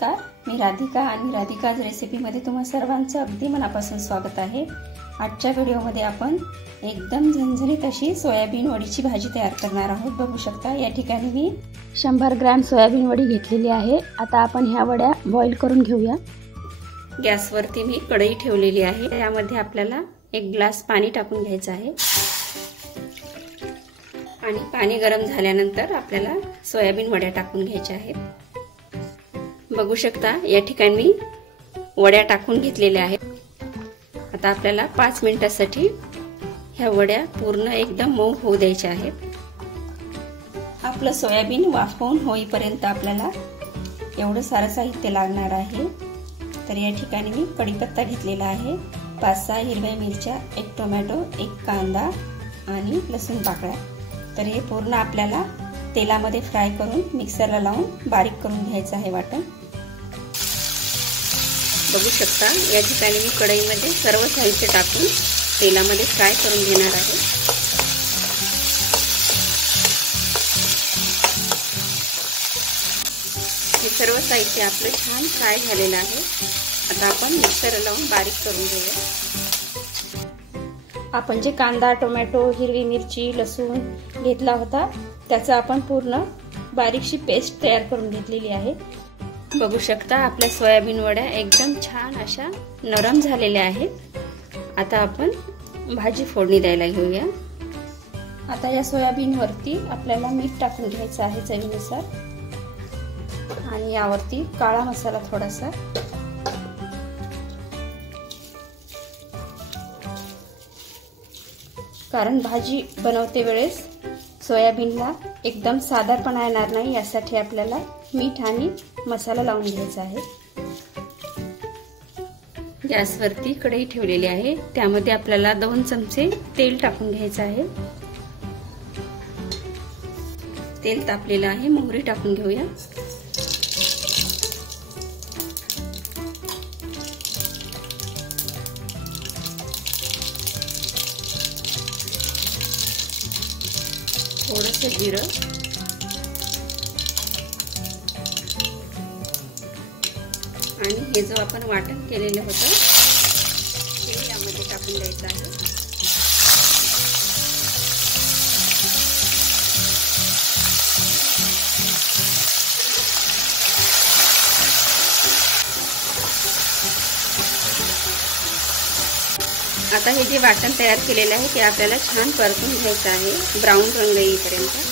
नमस्कार, मी राधिका आणि राधिकाज रेसिपीमध्ये तुम्हा सर्वांचं अगदी मनापासून स्वागत आहे। आजच्या व्हिडिओमध्ये आपण एकदम झणझणीत अशी सोयाबीन वडीची भाजी तयार करणार आहोत। बघू शकता या ठिकाणी मी 100 ग्रॅम सोयाबीन वडी घेतलेली आहे। आता आपण ह्या वड्या बॉईल करून घेऊया। गॅसवरती मी कढई ठेवलेली आहे। यामध्ये आपल्याला 1 ग्लास पाणी टाकून घ्यायचं आहे आणि पाणी गरम झाल्यानंतर आपल्याला सोयाबीन वड्या टाकून घ्यायच्या आहेत। बघू शकता या ठिकाणी मी वड्या टाकून घेतलेल्या आहेत। आता आपल्याला 5 मिनिटांसाठी ह्या वड्या पूर्ण एकदम मऊ होऊ द्यायच्या आहेत। आपलं सोयाबीन वाफवून होईपर्यंत आपल्याला एवढं सारं साहित्य लागणार आहे। तर या ठिकाणी मी कढीपत्ता घेतलेला आहे, 5-6 हिरव्या मिरच्या, 1 टोमॅटो, 1 कांदा आणि लसूण पाकळ्या। तर हे पूर्ण आपल्याला तेलामध्ये फ्राय करून मिक्सरला लावून बारीक करून घ्यायचं आहे वाटण। बघू शकता या ठिकाणी मी कढईमध्ये सर्व साहित्य टाकून तेलामध्ये फ्राय करून घेणार आहे। हे सर्व साहित्य आपलं छान फ्राय झालेलं आहे। आता आपण मिक्सरला लावून बारीक करून घेऊया। आपण जे कांदा, टोमॅटो, हिरवी मिरची, लसूण घेतला होता त्याचा आपण पूर्ण बारीकशी पेस्ट तयार करून घेतलेली आहे। बघू शकता आपल्या सोयाबीन वड्या एकदम छान अशा नरम झालेल्या आहेत। आता आपण भाजी फोडणी द्यायला घेऊया। आता या सोयाबीन वरती आपल्याला मीठ टाकून घ्यायचं आहे चवीनुसार आणि यावरती काळा मसाला थोडासा, कारण भाजी बनवते वेळेस सोयाबीनला एकदम साधारपणा येणार नाही यासाठी आपल्याला मीठ आणि मसाला लावून घ्यायचा आहे। गॅसवरती कढई ठेवलेली आहे, त्यामध्ये आपल्याला 2 चमचे तेल टाकून घ्यायचं आहे। तेल तापलेलं आहे, मोहरी टाकून घेऊया। थोडंसं जिरं आणि हे जो आपण वाटण केलेलं होतं ते यामध्ये टाकून द्यायचं आहे। आता हे जे वाटण तयार केलेलं आहे ते आपल्याला छान परतून घ्यायचं आहे, ब्राऊन रंग येईपर्यंत।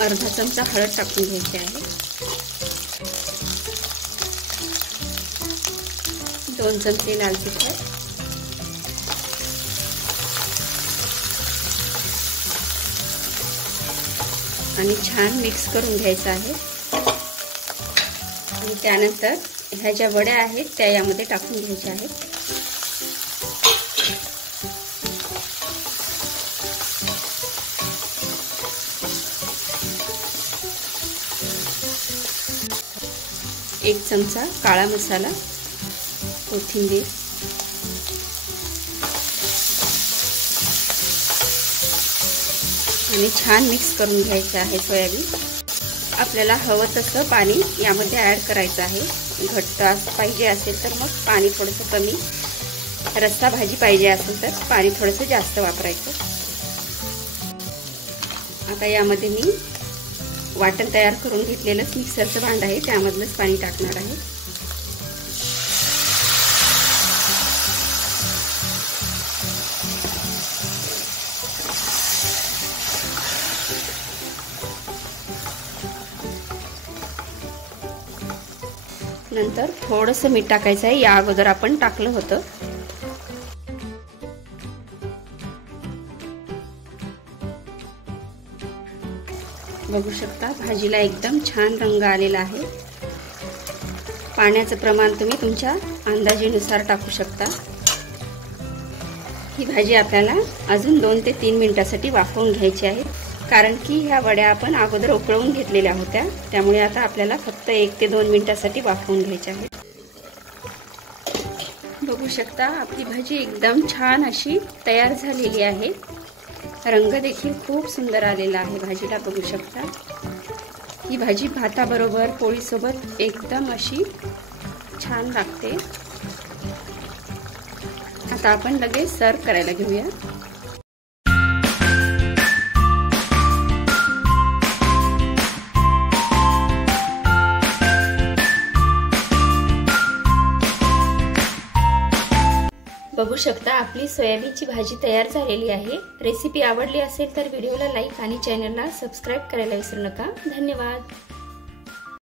अर्धा चमचा हळद टाकून घ्यायची आहे, 2 चमचे लाल तिखट, आणि छान मिक्स करून घ्यायचं आहे। आणि त्यानंतर ह्या ज्या वड्या आहेत त्या यामध्ये टाकून घ्यायच्या आहेत। एक चमचा काळा मसाला, कोथिंबीर आणि छान मिक्स करून घ्यायचं आहे सोयाबीन। आपल्याला हवं तसं पाणी यामध्ये ऍड करायचं आहे। घट्ट पाहिजे असेल तर मग पाणी थोडंसं कमी, रस्सा भाजी पाहिजे असेल तर पाणी थोडंसं जास्त वापरायचं। आता यामध्ये मी वाटण तयार करून घेतलेलं मिक्सरचं भांडं आहे त्यामधलंच पाणी टाकणार आहे। नंतर थोडंसं मीठ टाकायचं आहे, या अगोदर आपण टाकलं होतं। बघू शकता भाजीला एकदम छान रंग आलेला आहे। पाण्याचं प्रमाण तुम्ही तुमच्या अंदाजानुसार टाकू शकता। ही भाजी आपल्याला अजून 2 ते 3 मिनिटांसाठी वाफवून घ्यायची आहे, कारण की ह्या वड्या आपण अगोदर उकळवून घेतलेल्या होत्या, त्यामुळे आता आपल्याला फक्त 1 ते 2 मिनिटांसाठी वाफवून घ्यायची आहे। बघू शकता आपली भाजी एकदम छान अशी तयार झालेली आहे। रंग देखील खूप सुंदर आलेला आहे भाजीला, बघू शकता। ही भाजी भाताबरोबर पोळीसोबत एकदम अशी छान लागते। आता आपण लगेच सर्व करायला घेऊया। बघू शकता आपली सोयाबीनची भाजी तयार झालेली आहे। रेसिपी आवडली असेल तर व्हिडिओला लाईक आणि चॅनलला सबस्क्राईब करायला विसरू नका। धन्यवाद।